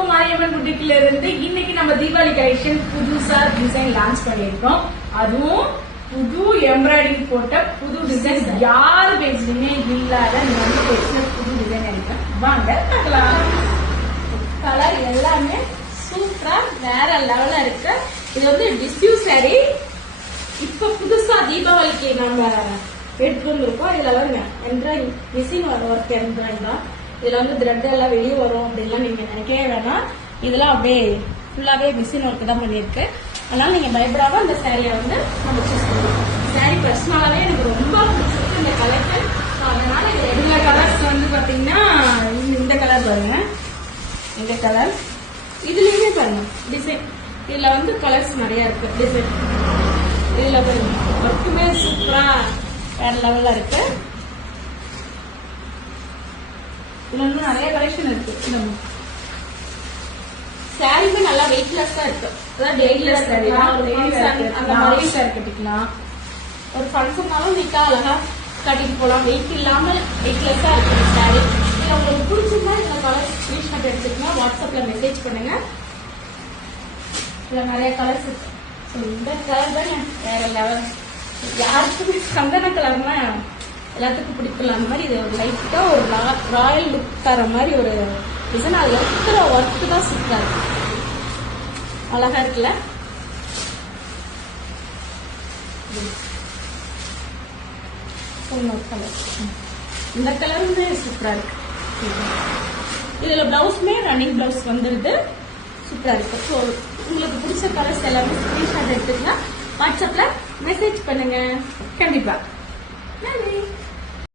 To Mariamman புட்டிக்ல இருந்து இன்னைக்கு நம்ம தீபாவளி கலெக்ஷன் புதுசா டிசைன் லான்ச் பண்ணிருக்கோம். அதுவும் புது எம்ப்ராய்டிங் போட்ட புது டிசைன் யாரு பேஜ்லயுமே இல்லாத புது டிசைன் எடுப்பேன். வாங்க பார்க்கலாம். கலர் எல்லாமே சூப்பரா வேற லெவலா இருக்கு. இது வந்து டிஸ்யூ சாரி. இப்ப புதுசா தீபாவளிக்கு நம்ம எடுத்துட்டு வந்திருக்கோம். இதுல வருங்க எம்ப்ராய்டிங் மிஷின் ஒர்க் எம்ப்ராய்டிங் தான். இதுல வந்து த்ரெட் எல்லாம் வெளியே வரும் அப்படின்லாம் நீங்க நினைக்கவே வேணாம். இதெல்லாம் அப்படியே ஃபுல்லாவே மிஷின் ஒர்க் தான் பண்ணிருக்கு. அதனால நீங்க பயப்படாம அந்த சாரியை வந்து நம்ம சூஸ் பண்ணுவோம். சாரி பர்சனலாவே எனக்கு ரொம்ப பிடிச்சிருக்கு இந்த கலெக்ஷன். அதனால இந்த கலர்ஸ் வந்து பாத்தீங்கன்னா இந்த கலர் பாருங்க, இந்த கலர் இதுலயுமே பாருங்க டிசைன். இதுல வந்து கலர்ஸ் நிறைய இருக்கு டிசைன். இதுல பாருங்க ஒர்க்குமே சூப்பரா வேற லெவல்ல இருக்கு. இதுல வந்து நிறைய கலெக்ஷன் இருக்கு. சாரியுமே நல்லா வெயிட்லெஸ்ஸா இருக்கு. அதாவது வெயிட்லெஸ் சாரி அந்த மாதிரி சாரி கட்டிக்கலாம். ஒரு ஃபங்க்ஷன்னாலும் நீட்டா அழகா கட்டிட்டு போலாம். வெயிட் இல்லாம வெயிட்லெஸ்ஸா இருக்கு சாரி. இது உங்களுக்கு பிடிச்சிருந்தா இந்த கலர் ஸ்கிரீன்ஷாட் எடுத்துக்கலாம். வாட்ஸ்அப்ல மெசேஜ் பண்ணுங்க. இதுல நிறைய கலர்ஸ் இருக்கு. இந்த கலர் தான் வேற லெவல். யாருக்குமே சந்தன கலர்னா எல்லாத்துக்கும் பிடிக்கல. அந்த மாதிரி இது ஒரு லைட்டா ஒரு ராயல் லுக் தர மாதிரி ஒரு டிசைன். அது இருக்கிற ஒர்க்கு தான் சூப்பரா இருக்கு. அழகா இருக்குல்ல. இந்த கலருமே சூப்பரா இருக்கு. இதுல பிளவுஸ்மே ரன்னிங் பிளவுஸ் வந்துருது. சூப்பரா இருக்கு. ஸோ உங்களுக்கு பிடிச்ச கலர்ஸ் எல்லாமே ஸ்கிரீன்ஷாட் எடுத்துக்கலாம். வாட்ஸ்அப்ல மெசேஜ் பண்ணுங்க. கண்டிப்பா நன்றி.